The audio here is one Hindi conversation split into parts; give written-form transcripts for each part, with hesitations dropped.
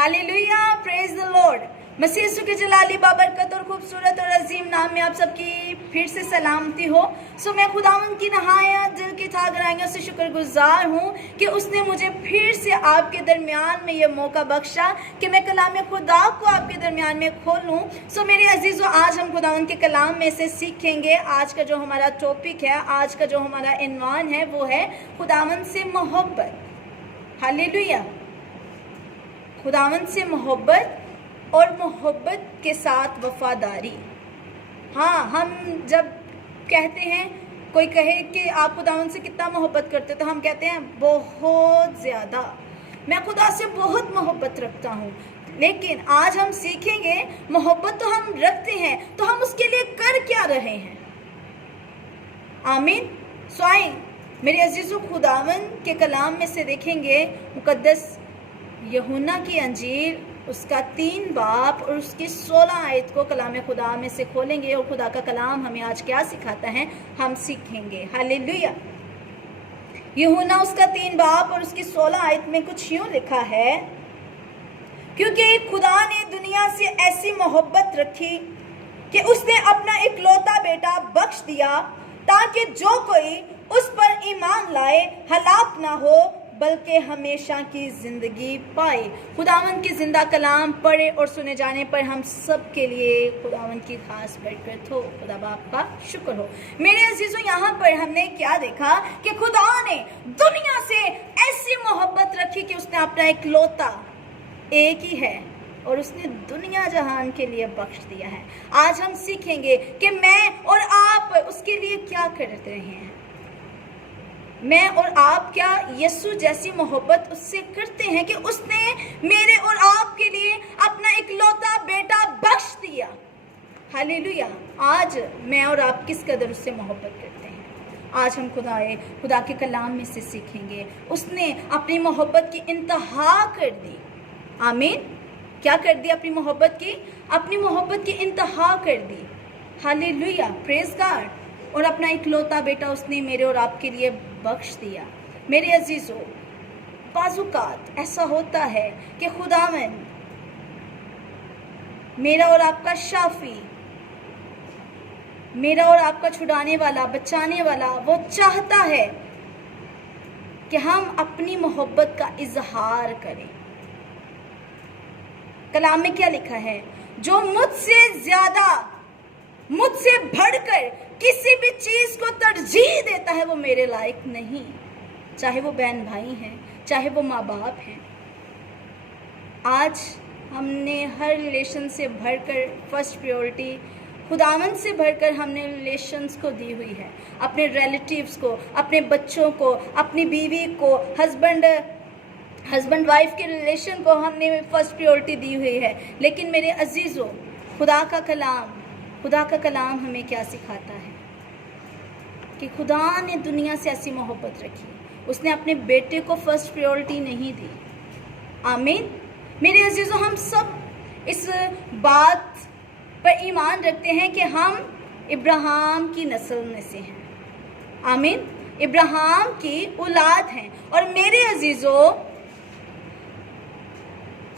Hallelujah, praise the Lord. मसीह यीशु के जलाली बाबरकत और खूबसूरत और अजीम नाम में आप सबकी फिर से सलामती हो। मैं खुदावंद की नहायत दिल की ठाकराइयों से शुक्रगुजार हूँ कि उसने मुझे फिर से आपके दरमियान में ये मौका बख्शा कि मैं कलाम खुदा को आपके दरमियान में खोलूँ। मेरे अजीज़ों, आज हम खुदावंद के कलाम में से सीखेंगे। आज का जो हमारा टॉपिक है, आज का जो हमारा इन्वान है, वो है खुदावंद से मोहब्बत। हालेलुया, खुदावंद से मोहब्बत और मोहब्बत के साथ वफादारी। हाँ, हम जब कहते हैं, कोई कहे कि आप खुदावंद से कितना मोहब्बत करते हो, तो हम कहते हैं बहुत ज़्यादा, मैं खुदा से बहुत मोहब्बत रखता हूँ। लेकिन आज हम सीखेंगे मोहब्बत तो हम रखते हैं, तो हम उसके लिए कर क्या रहे हैं। आमीन। आइए मेरे अजीज़ों, खुदावंद के कलाम में से देखेंगे मुकद्दस यूहन्ना की अंजील, उसका 3 बाब और उसकी 16 आयत को कलाम खुदा में से खोलेंगे और खुदा का कलाम हमें आज क्या सिखाता है हम सीखेंगे। हालेलुया। यूहन्ना उसका 3 बाब और उसकी 16 आयत में कुछ यूं लिखा है, क्योंकि खुदा ने दुनिया से ऐसी मोहब्बत रखी कि उसने अपना इकलौता बेटा बख्श दिया, ताकि जो कोई उस पर ईमान लाए हलाक ना हो बल्कि हमेशा की जिंदगी पाए। खुदावंद की जिंदा कलाम पढ़े और सुने जाने पर हम सब के लिए खुदावंद की खास बरकत हो। खुदा बाप का शुक्र हो। मेरे अजीजों, यहाँ पर हमने क्या देखा कि खुदा ने दुनिया से ऐसी मोहब्बत रखी कि उसने अपना इकलौता, एक ही है, और उसने दुनिया जहान के लिए बख्श दिया है। आज हम सीखेंगे कि मैं और आप उसके लिए क्या करते हैं। मैं और आप क्या यीशु जैसी मोहब्बत उससे करते हैं कि उसने मेरे और आपके लिए अपना इकलौता बेटा बख्श दिया। हालेलुया। आज मैं और आप किस कदर उससे मोहब्बत करते हैं, आज हम खुदा के कलाम में से सीखेंगे। उसने अपनी मोहब्बत की इंतहा कर दी। आमीन। क्या कर दी? अपनी मोहब्बत की इंतहा कर दी। Hallelujah, praise God. और अपना इकलौता बेटा उसने मेरे और आपके लिए बख्श दिया। मेरे अजीजों, बाज़ुकात ऐसा होता है कि खुदावंद, मेरा और आपका शाफी, मेरा और आपका छुड़ाने वाला, बचाने वाला, वो चाहता है कि हम अपनी मोहब्बत का इजहार करें। कलाम में क्या लिखा है? जो मुझसे ज्यादा, मुझसे बढ़कर किसी भी चीज को तरजीह देता है, वो मेरे लायक नहीं। चाहे वो बहन भाई हैं, चाहे वो माँ बाप हैं। आज हमने हर रिलेशन से भरकर फर्स्ट प्रायोरिटी खुदावंद से भरकर हमने रिलेशंस को दी हुई है। अपने रिलेटिव्स को, अपने बच्चों को, अपनी बीवी को, हस्बैंड वाइफ के रिलेशन को हमने फर्स्ट प्रायोरिटी दी हुई है। लेकिन मेरे अजीज़ों, खुदा का कलाम हमें क्या सिखाता है कि खुदा ने दुनिया से ऐसी मोहब्बत रखी, उसने अपने बेटे को फर्स्ट प्रायोरिटी नहीं दी। आमीन। मेरे अजीज़ों, हम सब इस बात पर ईमान रखते हैं कि हम इब्राहिम की नस्ल में से हैं। आमीन। इब्राहिम की औलाद हैं। और मेरे अजीज़ों,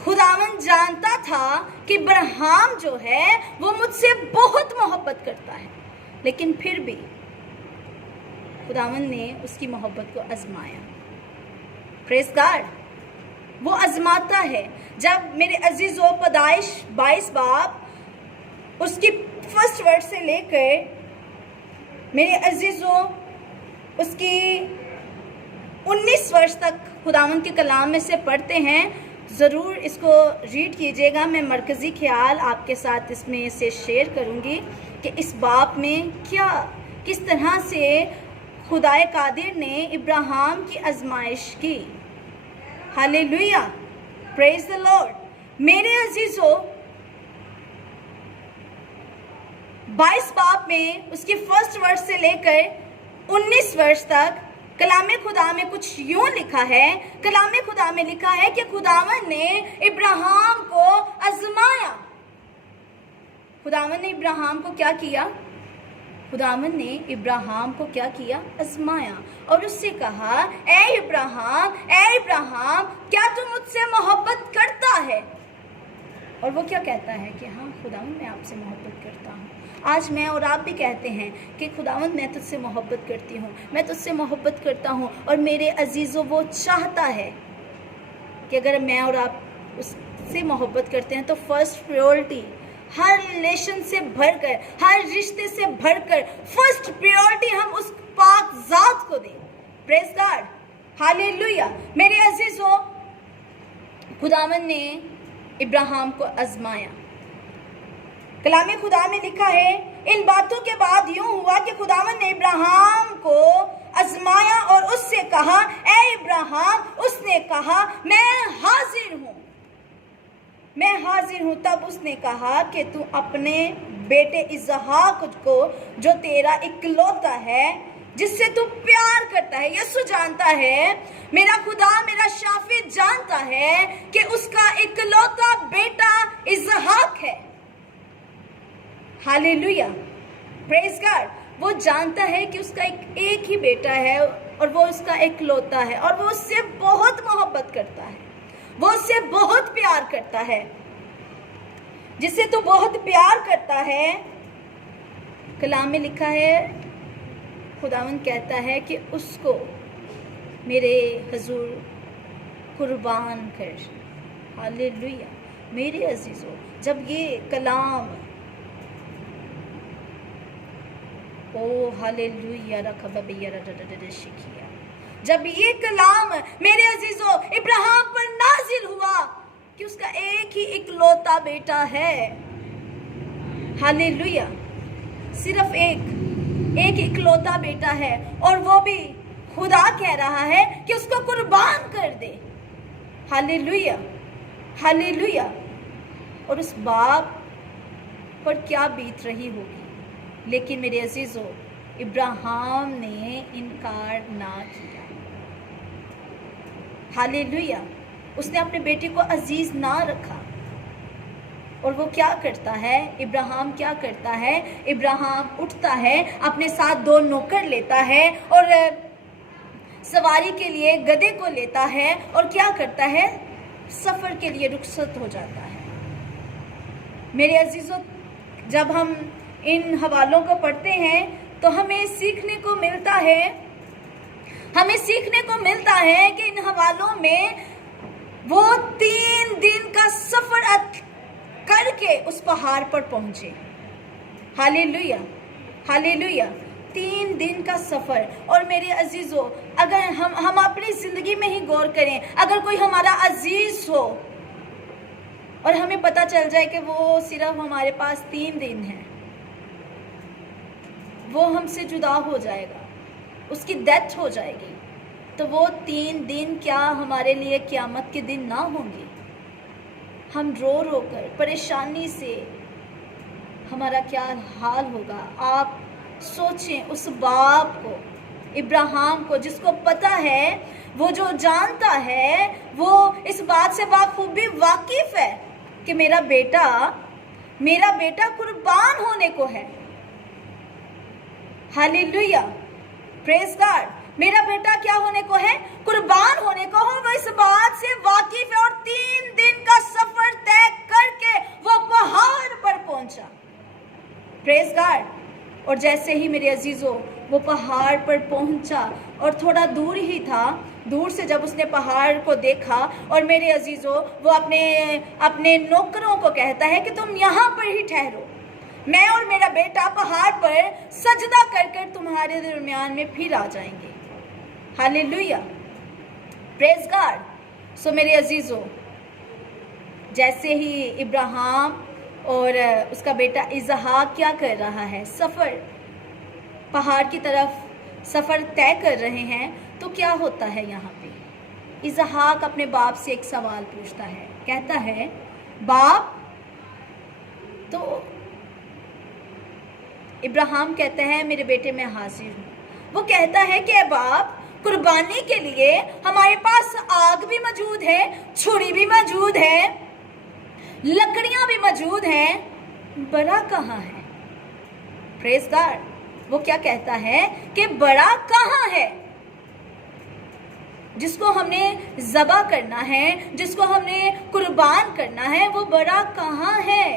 खुदावंद जानता था कि इब्राहिम जो है वो मुझसे बहुत मोहब्बत करता है, लेकिन फिर भी खुदावंद ने उसकी मोहब्बत को आजमाया। Praise God. वो आजमाता है। जब मेरे अजीजों, पैदाइश 22 बाब उसकी फर्स्ट वर्ड से लेकर मेरे अजीजों उसकी 19 वर्ष तक खुदावंद के कलाम में से पढ़ते हैं। ज़रूर इसको रीड कीजिएगा। मैं मरकज़ी ख्याल आपके साथ इसमें से शेयर करूंगी कि इस बाप में किस तरह से खुदाए कादिर ने इब्राहिम की आजमाइश की। Hallelujah, praise the Lord. मेरे अजीजों, 22 बाप में उसकी फर्स्ट वर्ष से लेकर 19 वर्ष तक कलाम खुदा में कुछ यूं लिखा है। कलाम खुदा में लिखा है कि खुदावन ने इब्राहिम को आजमाया। खुदावन ने इब्राहिम को क्या किया? खुदावन ने इब्राहिम को क्या किया? आजमाया। और उससे कहा, ए इब्राहिम, क्या तू मुझसे मोहब्बत करता है? और वो क्या कहता है कि हाँ खुदावंद मैं आपसे मोहब्बत करता हूँ। आज मैं और आप भी कहते हैं कि खुदावंद मैं तुझसे मोहब्बत करती हूँ, मैं तुझसे मोहब्बत करता हूँ। और मेरे अजीज़ों वो चाहता है कि अगर मैं और आप उससे मोहब्बत करते हैं तो फर्स्ट प्रायोरिटी हर रिलेशन से भरकर, हर रिश्ते से भरकर फर्स्ट प्रायोरिटी हम उस पाक ज़ात को दें। Praise God, hallelujah. मेरे अजीज़ों, खुदावंद ने इब्राहिम को आजमाया। कलामे खुदा में लिखा है, इन बातों के बाद यूं हुआ कि खुदावंद ने इब्राहिम को आजमाया और उससे कहा, ए इब्राहिम। उसने कहा, मैं हाजिर हूं, मैं हाजिर हूं। तब उसने कहा कि तू अपने बेटे इसहाक को, जो तेरा इकलौता है, जिससे तू प्यार करता है, यीशु जानता है, मेरा खुदा मेरा शाफी जानता है कि उसका इकलौता बेटा इसहाक है। Hallelujah, praise God. वो जानता है कि उसका एक ही बेटा है और वो उसका इकलौता है और वो उससे बहुत मोहब्बत करता है, वो उससे बहुत प्यार करता है। जिससे तू बहुत प्यार करता है, कलाम में लिखा है, खुदावंद कहता है कि उसको मेरे हुजूर कुर्बान कर। हालेलुया। मेरे अजीजों, जब ये कलाम, ओ हालेलुया, रखबबिया, जब ये कलाम मेरे अजीजों इब्राहिम पर नाजिल हुआ कि उसका एक ही इकलौता बेटा है, हालेलुया, सिर्फ एक इकलौता बेटा है, और वो भी खुदा कह रहा है कि उसको कुर्बान कर दे। Hallelujah, hallelujah. और उस बाप पर क्या बीत रही होगी। लेकिन मेरे अजीजों, इब्राहिम ने इनकार ना किया। हालेलुया। उसने अपने बेटे को अजीज ना रखा। और वो क्या करता है, इब्राहिम क्या करता है, इब्राहिम उठता है, अपने साथ 2 नौकर लेता है और सवारी के लिए गधे को लेता है और क्या करता है, सफ़र के लिए रुखसत हो जाता है। मेरे अजीज़ों, जब हम इन हवालों को पढ़ते हैं तो हमें सीखने को मिलता है कि इन हवालों में वो 3 दिन का सफ़र करके उस पहाड़ पर पहुंचे। Hallelujah, hallelujah. 3 दिन का सफ़र। और मेरे अजीज़ों, अगर हम अपनी ज़िंदगी में ही गौर करें, अगर कोई हमारा अजीज़ हो और हमें पता चल जाए कि वो सिर्फ हमारे पास 3 दिन है, वो हमसे जुदा हो जाएगा, उसकी डेथ हो जाएगी, तो वो 3 दिन क्या हमारे लिए क़यामत के दिन ना होंगे। हम रो रो कर परेशानी से हमारा क्या हाल होगा। आप सोचें उस बाप को, इब्राहिम को, जिसको पता है, वो जो जानता है, वो इस बात से बाखूबी वाकिफ है कि मेरा बेटा कुर्बान होने को है। Hallelujah, praise God. मेरा बेटा क्या होने को है, कुर्बान होने को हो। वो इस बात से वाकिफ है और 3 दिन का सफर तय करके वो पहाड़ पर पहुंचा। Praise God. और जैसे ही मेरे अजीजों वो पहाड़ पर पहुंचा और थोड़ा दूर ही था, दूर से जब उसने पहाड़ को देखा, और मेरे अजीजों वो अपने नौकरों को कहता है कि तुम यहाँ पर ही ठहरो, मैं और मेरा बेटा पहाड़ पर सजदा कर तुम्हारे दरमियान में फिर आ जाएंगे। Hallelujah, praise God. सो मेरे अजीजों, जैसे ही इब्राहिम और उसका बेटा इसहाक क्या कर रहा है, सफ़र, पहाड़ की तरफ सफ़र तय कर रहे हैं, तो क्या होता है यहाँ पे, इसहाक अपने बाप से एक सवाल पूछता है, कहता है, बाप। तो इब्राहिम कहता है, मेरे बेटे मैं हाजिर हूँ। वो कहता है कि बाप, कुर्बानी के लिए हमारे पास आग भी मौजूद है, छुरी भी मौजूद है, लकड़ियां भी मौजूद हैं, बड़ा कहाँ है। Praise God. वो क्या कहता है कि बड़ा कहाँ है। जिसको हमने ज़बा करना है, जिसको हमने कुर्बान करना है, वो बड़ा कहाँ है?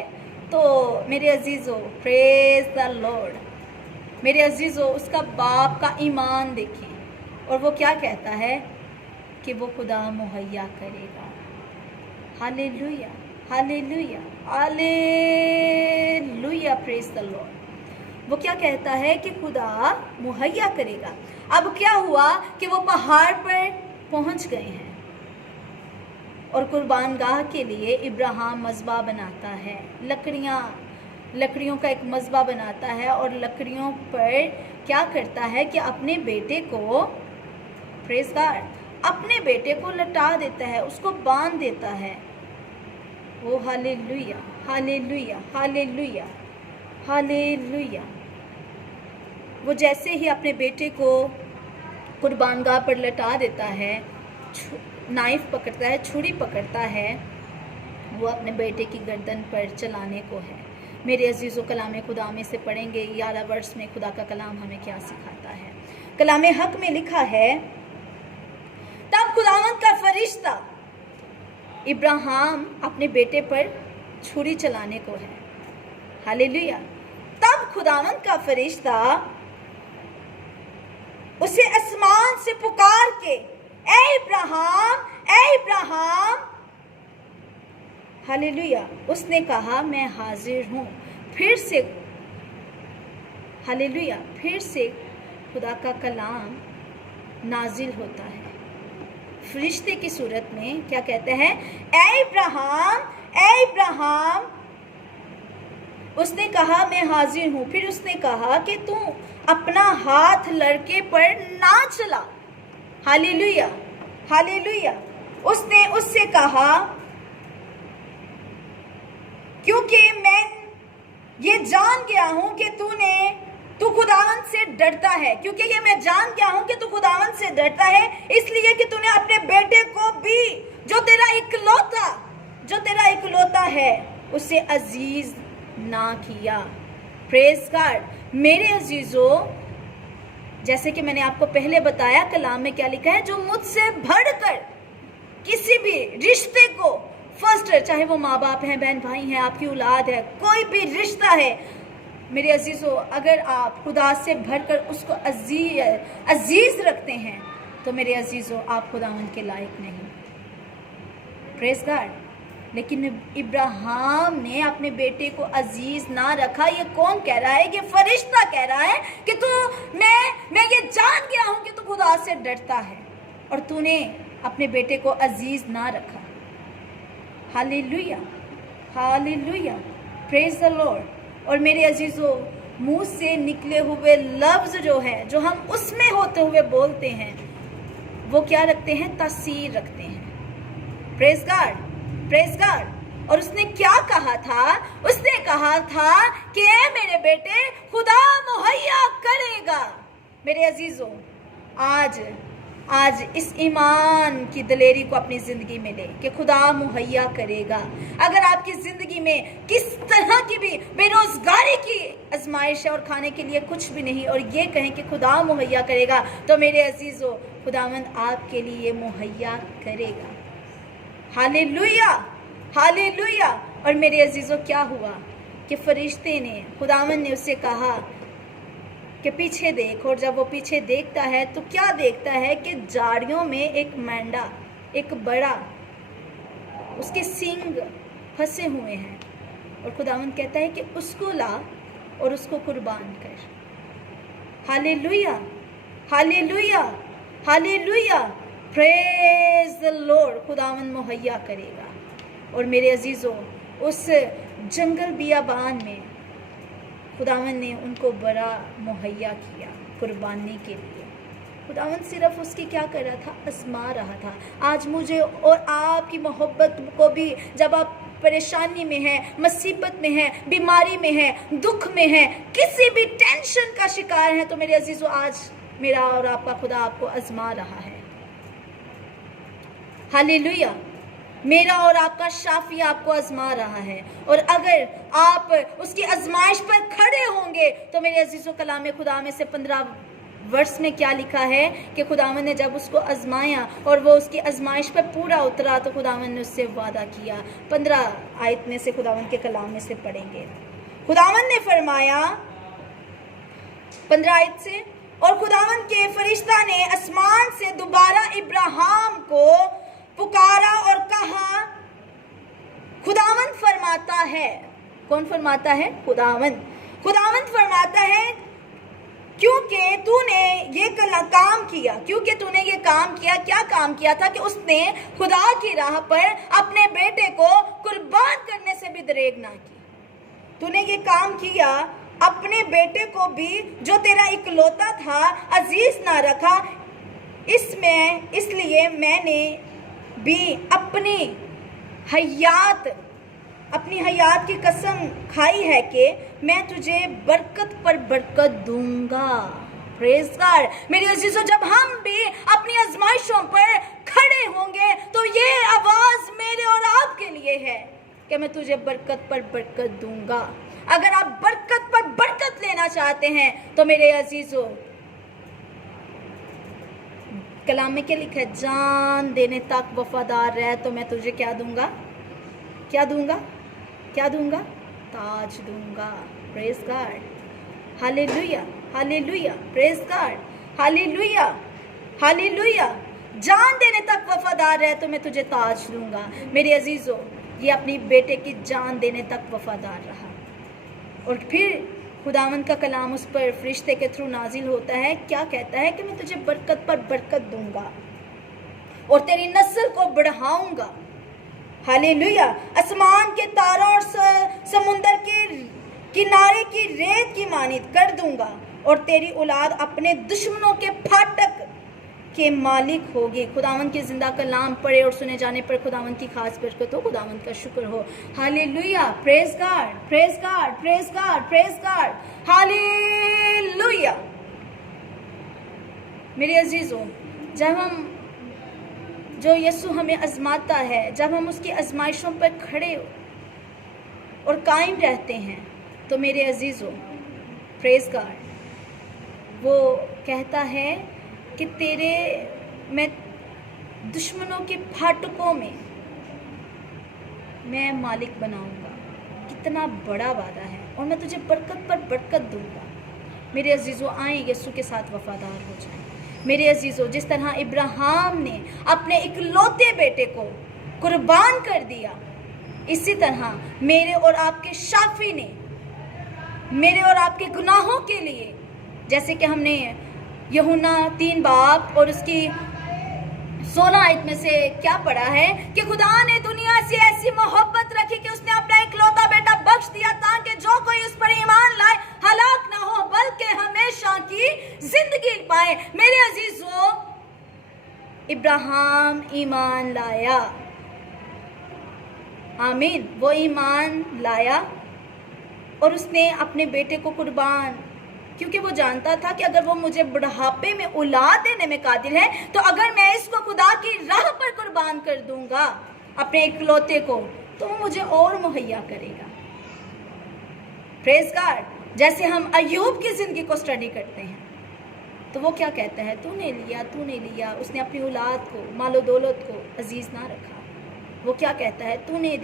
तो मेरे अजीज़ों, प्रेज द लॉर्ड, मेरे अजीज़ों, उसका बाप का ईमान देखें, और वो क्या कहता है कि वो खुदा मुहैया करेगा। Hallelujah, hallelujah, hallelujah, praise the Lord. वो क्या कहता है कि खुदा मुहैया करेगा। अब क्या हुआ कि वो पहाड़ पर पहुंच गए हैं और कुर्बानगाह के लिए इब्राहिम मज़बा बनाता है, लकड़ियों का एक मज़बा बनाता है, और लकड़ियों पर क्या करता है कि अपने बेटे को, प्रेज़ गॉड, अपने बेटे को लटा देता है, उसको बांध देता है। ओ हालेलुया, हालेलुया, हालेलुया, हालेलुया। वो जैसे ही अपने बेटे को कुर्बानगाह पर लटा देता है, नाइफ पकड़ता है, छुरी पकड़ता है, वो अपने बेटे की गर्दन पर चलाने को है। मेरे अजीज़ों, कलाम खुदा में से पढ़ेंगे 11 वर्ष में खुदा का कलाम हमें क्या सिखाता है। कलाम हक में लिखा है, तब खुदावंद का फरिश्ता इब्राहिम अपने बेटे पर छुरी चलाने को है। हालेलुया। तब खुदावंद का फरिश्ता उसे आसमान से पुकार के, ए इब्राहिम, ए इब्राहिम। हालेलुया। उसने कहा, मैं हाजिर हूँ। फिर से, हालेलुया, फिर से खुदा का कलाम नाजिल होता है फरिश्ते की सूरत में। क्या कहते हैं? ए इब्राहिम, ए इब्राहिम। उसने कहा, मैं हाजिर हूँ। फिर उसने कहा कि तू अपना हाथ लड़के पर ना चला। Hallelujah, hallelujah. उसने उससे कहा, क्योंकि मैं ये जान गया हूं कि तू खुदावंद से डरता है, क्योंकि ये मैं जान गया हूं कि तू खुदावंद से डरता है, इसलिए कि तूने अपने बेटे को भी जो तेरा इकलौता है उसे अजीज ना किया। Praise God. मेरे अजीजों, जैसे कि मैंने आपको पहले बताया, कलाम में क्या लिखा है, जो मुझसे बढ़कर किसी भी रिश्ते को, फर्स्ट, चाहे वो माँ बाप हैं, बहन भाई हैं, आपकी औलाद है, कोई भी रिश्ता है, मेरे अजीजों, अगर आप खुदा से बढ़कर उसको अजीज रखते हैं, तो मेरे अजीजों, आप खुदावंद के लायक नहीं। Praise God. लेकिन इब्राहिम ने अपने बेटे को अजीज ना रखा। ये कौन कह रहा है? ये फरिश्ता कह रहा है कि मैं ये जान गया हूं कि तू खुदा से डरता है और तूने अपने बेटे को अजीज ना रखा। Hallelujah, hallelujah, praise the Lord. और मेरे अजीजों, मुंह से निकले हुए लफ्ज जो है, जो हम उसमें होते हुए बोलते हैं, वो क्या रखते हैं? तासीर रखते हैं। Praise God, praise God. और उसने क्या कहा था? उसने कहा था कि मेरे बेटे, खुदा मुहैया करेगा। मेरे अजीजों, आज इस ईमान की दलेरी को अपनी जिंदगी में ले कि खुदा मुहैया करेगा। अगर आपकी जिंदगी में किस तरह की भी बेरोजगारी की आजमाइश है और खाने के लिए कुछ भी नहीं, और ये कहें कि खुदा मुहैया करेगा, तो मेरे अजीजों, खुदावंद आपके लिए मुहैया करेगा। Hallelujah, hallelujah. और मेरे अजीजों, क्या हुआ कि फरिश्ते ने, खुदावंद ने उससे कहा कि पीछे देख। और जब वो पीछे देखता है तो क्या देखता है कि झाड़ियों में एक मेंढा, एक बड़ा, उसके सींग फंसे हुए हैं, और खुदावंद कहता है कि उसको ला और उसको कुर्बान कर। Hallelujah, hallelujah, hallelujah, praise the Lord. खुदावंद मुहैया करेगा। और मेरे अजीजों, उस जंगल बियाबान में खुदावंद ने उनको बड़ा मुहैया किया कुर्बानी के लिए। खुदावंद सिर्फ उसकी क्या कर रहा था? आजमा रहा था। आज मुझे और आपकी मोहब्बत को भी, जब आप परेशानी में हैं, मुसीबत में हैं, बीमारी में हैं, दुख में हैं, किसी भी टेंशन का शिकार हैं, तो मेरे अजीजों, आज मेरा और आपका खुदा आपको आजमा रहा है। हालेलुया। मेरा और आपका शाफी आपको आजमा रहा है, और अगर आप उसकी आजमाइश पर खड़े होंगे, तो मेरे अजीजों, कलाम खुदा में से 15 वर्ष में क्या लिखा है कि खुदावन ने जब उसको आजमाया और वो उसकी आजमाइश पर पूरा उतरा तो खुदावन ने उससे वादा किया। 15 आयत में से खुदावन के कलाम में से पढ़ेंगे। खुदावन ने फरमाया 15 आयत से, और खुदावन के फरिश्ता ने आसमान से दोबारा इब्राहिम को पुकारा और कहा, खुदावन फरमाता है। कौन फरमाता है? खुदावन फरमाता है, क्योंकि तूने ये काम किया, क्योंकि तूने ये काम किया। क्या काम किया था? कि उसने खुदा की राह पर अपने बेटे को कुर्बान करने से भी दरेग ना की। तूने ये काम किया, अपने बेटे को भी जो तेरा इकलौता था अजीज ना रखा। इसलिए मैंने भी अपनी हयात की कसम खाई है कि मैं तुझे बरकत पर बरकत दूंगा। Praise God. मेरे अजीजों, जब हम भी अपनी आजमाइशों पर खड़े होंगे तो ये आवाज मेरे और आपके लिए है कि मैं तुझे बरकत पर बरकत दूंगा। अगर आप बरकत पर बरकत लेना चाहते हैं तो मेरे अजीजों, कलाम में क्या लिखा है? जान देने तक वफादार रह तो मैं तुझे क्या दूंगा? क्या दूंगा? क्या दूंगा? ताज दूंगा। Praise God. Hallelujah, hallelujah. Praise God. Hallelujah, hallelujah. जान देने तक वफादार रह तो मैं तुझे ताज दूंगा। मेरे अजीजों, ये अपनी बेटे की जान देने तक वफादार रहा। और फिर खुदावन का कलाम उस पर फरिश्ते के थ्रू नाजिल होता है। क्या कहता है? कि मैं तुझे बरकत पर बरकत दूंगा और तेरी नस्ल को बढ़ाऊंगा। हालेलुया। आसमान के तारों और समुंदर के किनारे की रेत की मानित कर दूंगा और तेरी औलाद अपने दुश्मनों के फाटक के मालिक होगी। खुदावन के जिंदा कलाम पढ़े और सुने जाने पर खुदावन की खास बरकत हो। खुदावन का शुक्र हो। Hallelujah. Praise God, praise God, praise God, praise God. Hallelujah. मेरे अजीजों, जब हम जो यीशु हमें आजमाता है, जब हम उसकी आजमाइशों पर खड़े और कायम रहते हैं तो मेरे अजीजों, प्रेज गॉड, वो कहता है कि तेरे मैं दुश्मनों के फाटकों में मैं मालिक बनाऊंगा। कितना बड़ा वादा है। और मैं तुझे बरकत पर बरकत दूंगा। मेरे अजीजों, आए यीशु के साथ वफादार हो जाएं। मेरे अजीजों, जिस तरह इब्राहिम ने अपने इकलौते बेटे को कुर्बान कर दिया, इसी तरह मेरे और आपके शाफी ने मेरे और आपके गुनाहों के लिए, जैसे कि हमने यूहन्ना 3 बाब और उसकी 16 आयत में से क्या पढ़ा है कि खुदा ने दुनिया से ऐसी मोहब्बत रखी कि उसने अपना इकलौता बेटा बख्श दिया ताकि जो कोई उस पर ईमान लाए हलाक ना हो बल्कि हमेशा की जिंदगी पाए। मेरे अजीजों, इब्राहिम ईमान लाया। आमीन। वो ईमान लाया और उसने अपने बेटे को कुर्बान, क्योंकि वो जानता था कि अगर वो मुझे बुढ़ापे में औलाद देने में कादिर है तो अगर मैं इसको खुदा की राह पर कुर्बान कर दूंगा अपने इकलौते को, तो वो मुझे और मुहैया करेगा। Praise God. जैसे हम अय्यूब की जिंदगी को स्टडी करते हैं तो वो क्या कहता है? तूने लिया। उसने अपनी औलाद को, मालो दौलत को अजीज ना रखा। वो क्या कहता है? तूने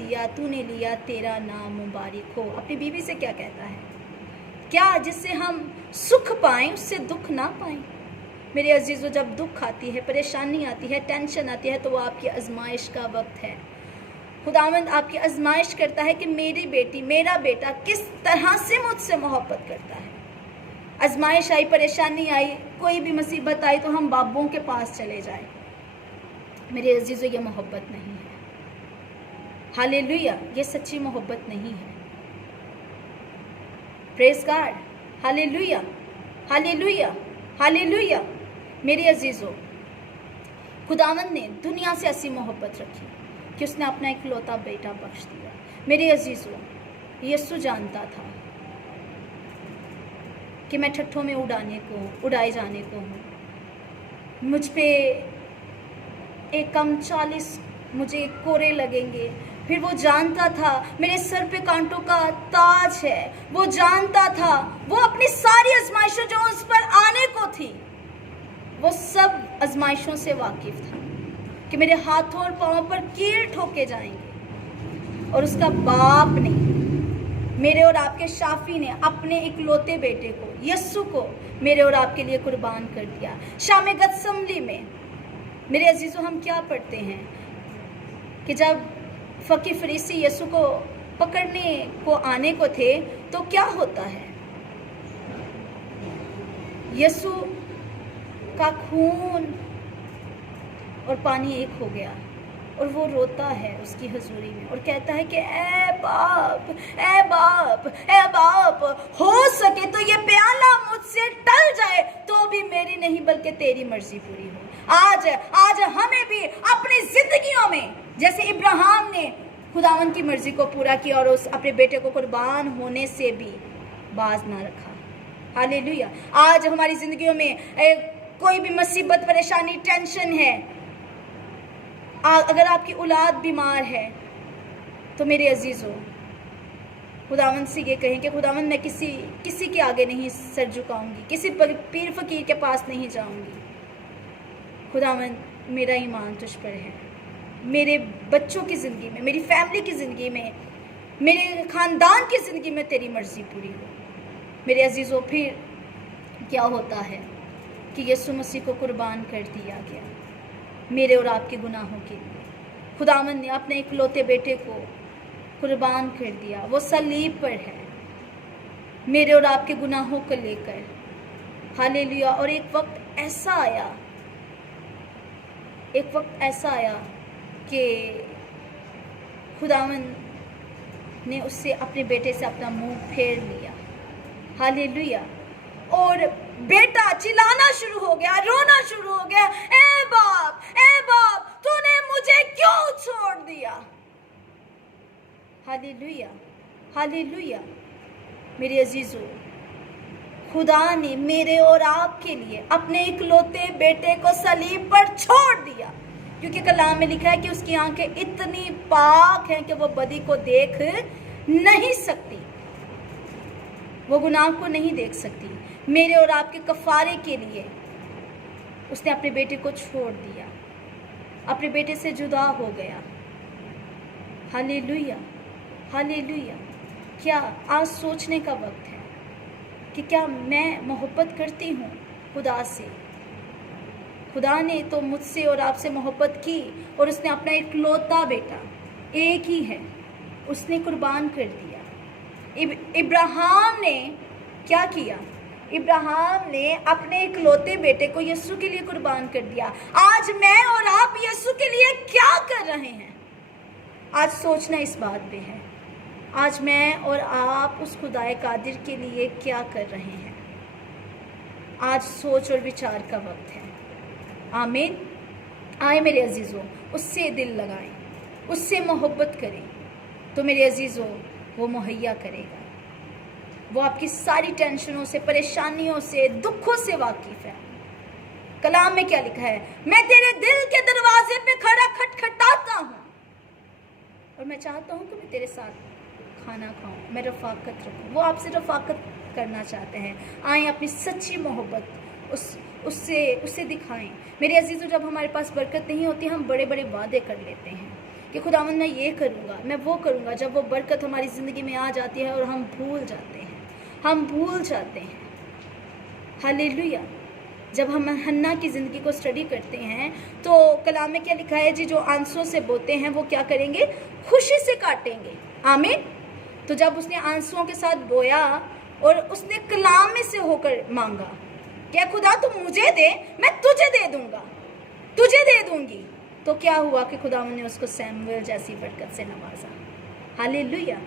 लिया, तेरा नाम मुबारक हो। अपनी बीवी से क्या कहता है? क्या जिससे हम सुख पाएं उससे दुख ना पाएं। मेरे अजीजों, जब दुख आती है, परेशानी आती है, टेंशन आती है तो वो आपकी आजमाइश का वक्त है। खुदावंद आपकी आजमाइश करता है कि मेरी बेटी, मेरा बेटा किस तरह से मुझसे मोहब्बत करता है। आजमाइश आई, परेशानी आई, कोई भी मुसीबत आई तो हम बाबों के पास चले जाएं। मेरे अजीजों, ये मोहब्बत नहीं है। हालेलुया। ये सच्ची मोहब्बत नहीं है। Praise God. Hallelujah, hallelujah, hallelujah. मेरे अजीजों, खुदावंद ने दुनिया से ऐसी मोहब्बत रखी कि उसने अपना इकलौता बेटा बख्श दिया। मेरे अजीजों, यीशु जानता था कि मैं ठट्ठों में उड़ाए जाने को हूँ। मुझ पे एक कम 40 मुझे कोरे लगेंगे। फिर वो जानता था मेरे सर पे कांटों का ताज है। वो जानता था, वो अपनी सारी आजमाइशें जो उस पर आने को थी वो सब आजमाइशों से वाकिफ था कि मेरे हाथों और पाँव पर कील ठोके जाएंगे, और उसका बाप ने, मेरे और आपके शाफी ने अपने इकलौते बेटे को, यस्सु को, मेरे और आपके लिए कुर्बान कर दिया। शाम गतसमली में मेरे अजीजों हम क्या पढ़ते हैं कि जब फकी फरीसी यस्सु को पकड़ने को आने को थे तो क्या होता है, यस्सु का खून और पानी एक हो गया, और वो रोता है उसकी हजूरी में और कहता है कि ए बाप, ए बाप, ए बाप, हो सके तो ये प्याला मुझसे टल जाए तो भी मेरी नहीं बल्कि तेरी मर्जी पूरी हो। आज हमें भी अपनी जिंदगियों में जैसे इब्राहिम ने खुदावन की मर्जी को पूरा किया और उस अपने बेटे को कुर्बान होने से भी बाज ना रखा। हालेलुया। आज हमारी जिंदगियों में कोई भी मुसीबत, परेशानी, टेंशन है, अगर आपकी औलाद बीमार है तो मेरे अजीजों खुदावंद से ये कहें कि खुदावंद मैं किसी के आगे नहीं सर झुकाऊंगी, किसी पीर फकीर के पास नहीं जाऊंगी। खुदावंद मेरा ईमान तुझ पर है, मेरे बच्चों की ज़िंदगी में, मेरी फैमिली की ज़िंदगी में, मेरे ख़ानदान की ज़िंदगी में तेरी मर्ज़ी पूरी हो। मेरे अजीज़ों फिर क्या होता है कि यीशु मसीह को कुर्बान कर दिया गया मेरे और आपके गुनाहों के लिए। खुदावंद ने अपने इकलौते बेटे को कुर्बान कर दिया, वो सलीब पर है मेरे और आपके गुनाहों को लेकर। हालेलुया। और एक वक्त ऐसा आया कि खुदावंद ने उससे, अपने बेटे से अपना मुंह फेर लिया। हालेलुया। और बेटा चिल्लाना शुरू हो गया, रोना शुरू हो गया, ए बाप, तूने मुझे क्यों छोड़ दिया। Hallelujah, hallelujah. मेरे अजीजों, खुदा ने मेरे और आपके लिए अपने इकलौते बेटे को सलीब पर छोड़ दिया, क्योंकि कलाम में लिखा है कि उसकी आंखें इतनी पाक हैं कि वो बदी को देख नहीं सकती, वो गुनाह को नहीं देख सकती। मेरे और आपके कफारे के लिए उसने अपने बेटे को छोड़ दिया, अपने बेटे से जुदा हो गया। Hallelujah, hallelujah. क्या आज सोचने का वक्त है कि क्या मैं मोहब्बत करती हूँ खुदा से। खुदा ने तो मुझसे और आपसे मोहब्बत की और उसने अपना इकलौता बेटा, एक ही है, उसने कुर्बान कर दिया। इब्राहिम ने क्या किया? इब्राहिम ने अपने इकलौते बेटे को यीशु के लिए कुर्बान कर दिया। आज मैं और आप यीशु के लिए क्या कर रहे हैं? आज सोचना इस बात पे है। आज मैं और आप उस खुदाए कादिर के लिए क्या कर रहे हैं? आज सोच और विचार का वक्त है। आमीन। आए मेरे अजीज़ों, उससे दिल लगाएं, उससे मोहब्बत करें, तो मेरे अजीज़ों वो मुहैया करेगा। वो आपकी सारी टेंशनों से, परेशानियों से, दुखों से वाकिफ़ है। कलाम में क्या लिखा है? मैं तेरे दिल के दरवाजे पे खड़ा खटखटाता हूँ और मैं चाहता हूँ कि मैं तेरे साथ खाना खाऊं, मैं रफ़ाकत रखूं। वो आपसे रफ़ाकत करना चाहते हैं। आएँ अपनी सच्ची मोहब्बत उससे दिखाएं। मेरे अजीज़ों, जब हमारे पास बरकत नहीं होती, हम बड़े बड़े वादे कर लेते हैं कि खुदावंद मैं ये करूँगा, मैं वो करूँगा। जब वो बरकत हमारी ज़िंदगी में आ जाती है और हम भूल जाते हैं। हालेलुया। जब हम हन्ना की ज़िंदगी को स्टडी करते हैं तो कलाम में क्या लिखा है? जी, जो आंसुओं से बोते हैं वो क्या करेंगे? खुशी से काटेंगे। आमीन। तो जब उसने आंसुओं के साथ बोया और उसने कलाम में से होकर मांगा, क्या खुदा तू मुझे दे, मैं तुझे दे दूंगा, तुझे दे दूंगी, तो क्या हुआ कि खुदावंद ने उसको सैमुएल जैसी बरकत से नवाजा। Hallelujah,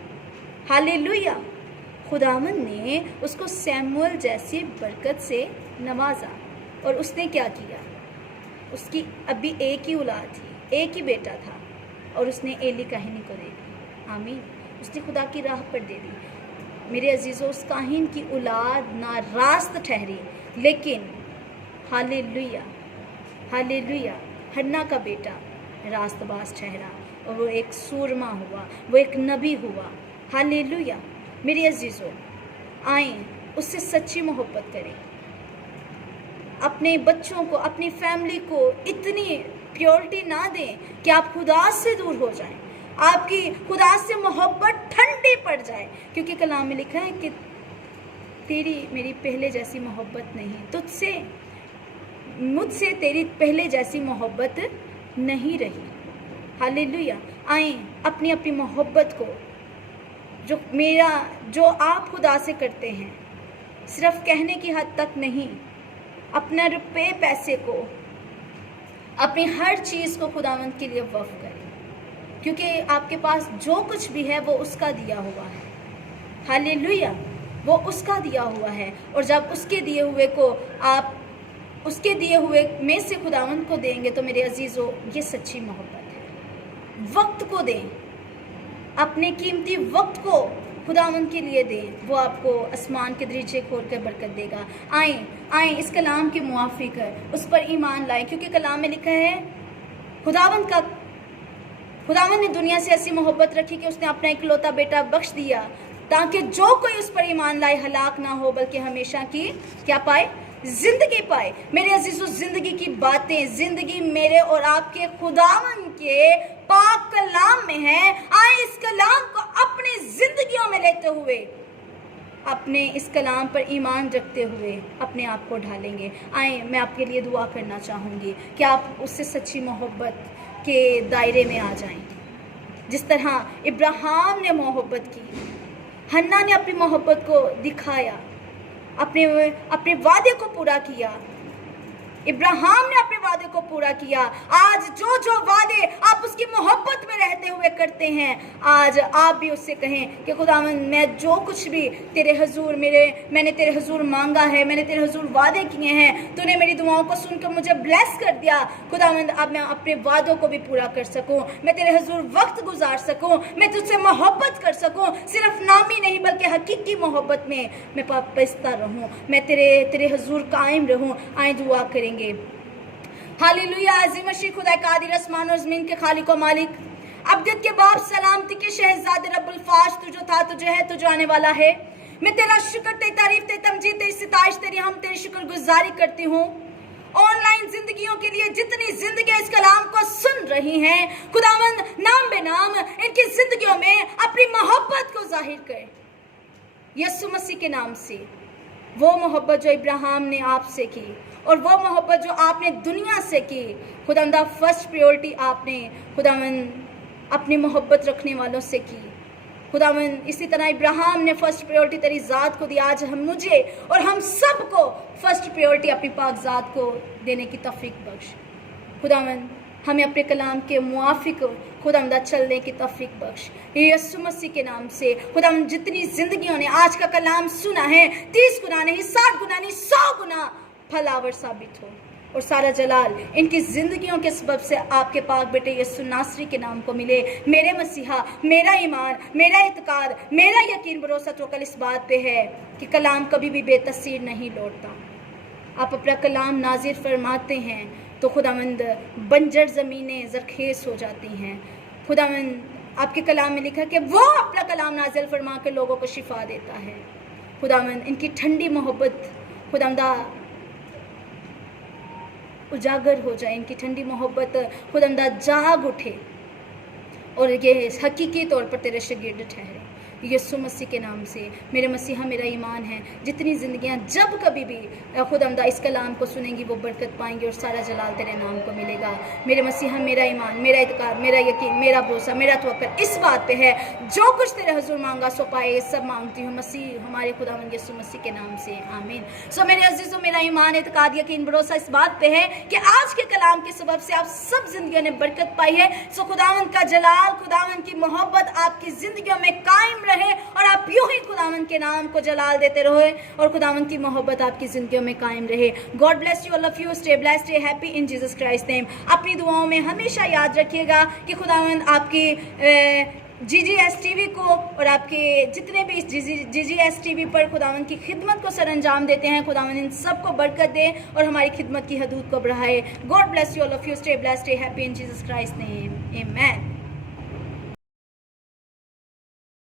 hallelujah. खुदावंद ने उसको सैमुएल जैसी बरकत से नवाजा। और उसने क्या किया? उसकी अभी एक ही औलाद थी, एक ही बेटा था, और उसने एली काहिनी को दे दी। आमीन। उसने खुदा की राह पर दे दी। मेरे अजीज़ों, उस काहिन की औलाद ना रास्त ठहरी, लेकिन हालेलुया, हालेलुया, हन्ना का बेटा रास्तबाज ठहरा और वो एक सूरमा हुआ, वो एक नबी हुआ। हालेलुया। मेरे अजीज़ों, आएँ उससे सच्ची मोहब्बत करें, अपने बच्चों को, अपनी फैमिली को इतनी प्योरिटी ना दें कि आप खुदा से दूर हो जाएं, आपकी खुदा से मोहब्बत ठंडी पड़ जाए। क्योंकि कलाम में लिखा है कि तेरी मेरी पहले जैसी मोहब्बत नहीं, तुझसे मुझसे तेरी पहले जैसी मोहब्बत नहीं रही। हालेलुया। आए अपनी अपनी मोहब्बत को, जो आप खुदा से करते हैं, सिर्फ कहने की हद तक नहीं, अपना रुपए पैसे को, अपनी हर चीज़ को खुदावंद के लिए वक्फ करें, क्योंकि आपके पास जो कुछ भी है वो उसका दिया हुआ है। हालेलुया, वो उसका दिया हुआ है। और जब उसके दिए हुए को आप उसके दिए हुए में से खुदावंद को देंगे तो मेरे अजीज़ों, ये सच्ची मोहब्बत है। वक्त को दें, अपने कीमती वक्त को खुदावंद के लिए दें, वो आपको आसमान के दरीचे खोल कर बरकत देगा। आए इस कलाम के मुआफिक उस पर ईमान लाएं, क्योंकि कलाम में लिखा है खुदावंद ने दुनिया से ऐसी मोहब्बत रखी कि उसने अपना इकलौता बेटा बख्श दिया, ताकि जो कोई उस पर ईमान लाए हलाक ना हो, बल्कि हमेशा की क्या पाए? जिंदगी पाए। मेरे अजीजों, जिंदगी की बातें, जिंदगी मेरे और आपके खुदावंद के पाक कलाम में है। आए इस कलाम को अपनी जिंदगियों में लेते हुए, अपने इस कलाम पर ईमान रखते हुए अपने आप को ढालेंगे। आए मैं आपके लिए दुआ करना चाहूँगी कि आप उससे सच्ची मोहब्बत के दायरे में आ जाएं, जिस तरह इब्राहिम ने मोहब्बत की, हन्ना ने अपनी मोहब्बत को दिखाया, अपने वादे को पूरा किया। इब्राहिम ने अपने वादे को पूरा किया। आज जो वादे आप उसकी मोहब्बत में रहते हुए करते हैं, आज आप भी उससे कहें कि खुदावंद, मैं जो कुछ भी मैंने तेरे हुजूर मांगा है, मैंने तेरे हुजूर वादे किए हैं, तूने मेरी दुआओं को सुनकर मुझे ब्लेस कर दिया। खुदावंद, अब मैं अपने वादों को भी पूरा कर सकूं, मैं तेरे हुजूर वक्त गुजार सकूं, मैं तुझसे मोहब्बत कर सकूं, सिर्फ नामी नहीं बल्कि हकीकी मोहब्बत में मैं पाबंद रहूं, मैं तेरे हुजूर कायम रहूं। आए दुआ करेंगे। हालेलुया। अज़ीम मसीह खुदा कादिर आसमान और ज़मीन के खालिक व मालिक, अब्दत के बाप, सलामती के शहजादे, रब्बुल फाश, तू जो था, तुझे है, तू जो आने वाला है। मैं तेरा शुक्र, तेरी तारीफ, तेरी तमजीद, तेरी सिताइश, तेरी शुक्रगुजारी करती हूँ। ऑनलाइन जिंदगियों के लिए जितनी जिंदगी इस कलाम को सुन रही हैं, खुदावंद नाम बेनाम इनकी जिंदगियों में अपनी मोहब्बत को जाहिर कर, यीशु मसीह के नाम से। वो मोहब्बत जो इब्राहिम ने आपसे की और वो मोहब्बत जो आपने दुनिया से की, खुदावंद फर्स्ट प्रायोरिटी आपने खुदावंद अपनी मोहब्बत रखने वालों से की। खुदावंद इसी तरह इब्राहिम ने फर्स्ट प्रायोरिटी तेरी ज़ात को दी। आज मुझे और हम सबको फर्स्ट प्रायोरिटी अपनी पाक ज़ात को देने की तौफीक बख्श। खुदावंद हमें अपने कलाम के मुआफिक खुदावंद चलने की तौफीक बख्श, यीशु मसीह के नाम से। खुदावंद जितनी जिंदगियों ने आज का कलाम सुना है, 30 गुना नहीं, 60 गुना नहीं, 100 गुना फलावर साबित हो, और सारा जलाल इनकी जिंदगियों के सबब से आपके पाक बेटे यीशु नासरी के नाम को मिले। मेरे मसीहा, मेरा ईमान, मेरा इत्काद, मेरा यकीन भरोसा तो कल इस बात पे है कि कलाम कभी भी बेतसीर नहीं लौटता। आप अपना कलाम नाजिर फरमाते हैं तो खुदावंद बंजर ज़मीनें ज़रखेज़ हो जाती हैं। खुदावंद आपके कलाम में लिखा कि वो अपना कलाम नाजिल फरमा के लोगों को शिफा देता है। खुदावंद इनकी ठंडी मोहब्बत खुदावंदा उजागर हो जाए, इनकी ठंडी मोहब्बत खुदावंदा जाग उठे और ये हकीकी तौर पर तेरे शागिर्द ठहरे, यीशु मसीह के नाम से। मेरे मसीहा, मेरा ईमान है जितनी ज़िंदगियां जब कभी भी खुदावंदा इस कलाम को सुनेंगी वो बरकत पाएंगी और सारा जलाल तेरे नाम को मिलेगा। मेरे मसीहा, मेरा ईमान, मेरा इत्कार, मेरा यकीन, मेरा भरोसा, मेरा तवक्कुल इस बात पे है, जो कुछ तेरे हुजूर मांगा सो पाए, सब मांगती हूँ मसीह हमारे खुदावंद यीशु मसीह के नाम से, आमीन। सो मेरे अजीज़ों, मेरा ईमान, इत्कार, यकीन, भरोसा इस बात पे है कि आज के कलाम के सबब से आप सब जिंदगियों ने बरकत पाई है। सो खुदावंद का जलाल, खुदावंद की मोहब्बत आपकी जिंदगियों में कायम रहे और आप यूं ही खुदावंद के नाम को जलाल देते रहे और खुदावंद की मोहब्बत आपकी जिंदगियों में कायम रहे। God bless you all of you, stay blessed, stay happy in Jesus Christ name. अपनी दुआओं में हमेशा याद रखिएगा कि खुदावंद आपकी GGS TV को और आपके जितने भी इस GGS TV पर खुदावंद की खिदमत को सरअंजाम देते हैं, खुदावंद इन सबको बरकत दे और हमारी खिदमत की हदूद को बढ़ाए। God bless you all of you, stay blessed, stay happy in Jesus Christ name, आमीन।